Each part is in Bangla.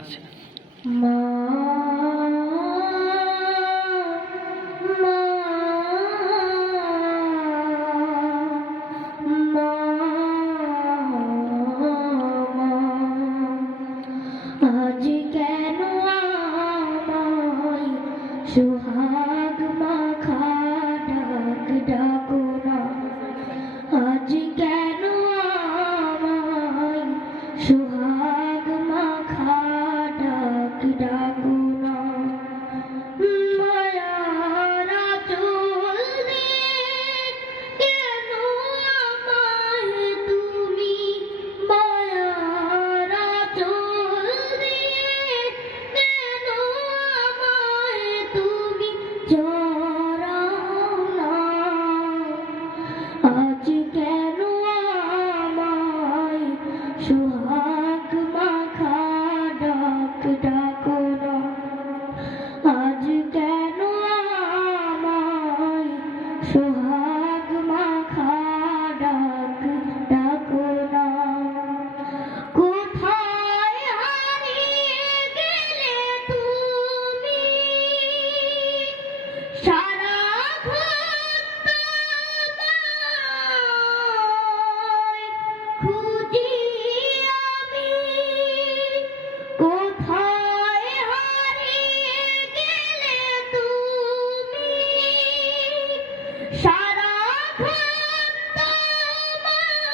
আছে। মা আজ কেন আমায় সোহাগ মাখা ডাক ডাকো না, আজ কেন আমায় সোহাগ মাখা ডাক ডাকো না। মায়ার আঁচল দিয়ে কেন আমায় তুমি, মায়ার আঁচল দিয়ে কেন আমায় তুমি জড়াও না, আজ কেন আমায় সোহাগ মাখা ডাক ডাকো না, আজ কেন আমায় সোহাগ মাখা ডাক ডাকো না। কোথায় হারিয়ে গেলে তুমি, সারাক্ষণ তোমায় খুঁজি আমি, কোথায় হারিয়ে গেলে তুমি, সারাক্ষণ তোমায়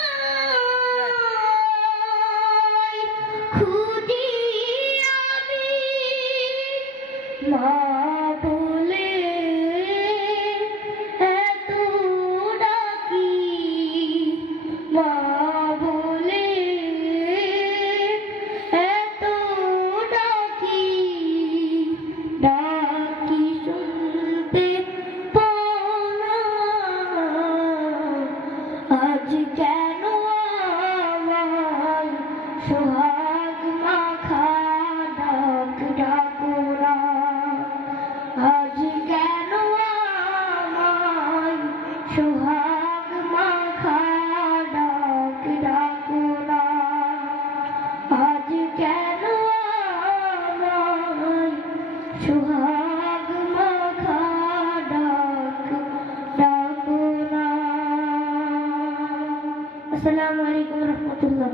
খুঁজি আমি। মা বলে এত ডাকি, মা বলে এত ডাকি, ডাকি শুনতে পাও না, আজ কেন আমায় সোহাগ মাখা ডাক ডাকো না, আজ কেন আমায় সোহাগ মাখা ডাক ডাকো না, আজ কেন আমায় সোহাগ মাখা ডাক ডাকো না। আসসালামু আলাইকুম রহমতুল্লাহ।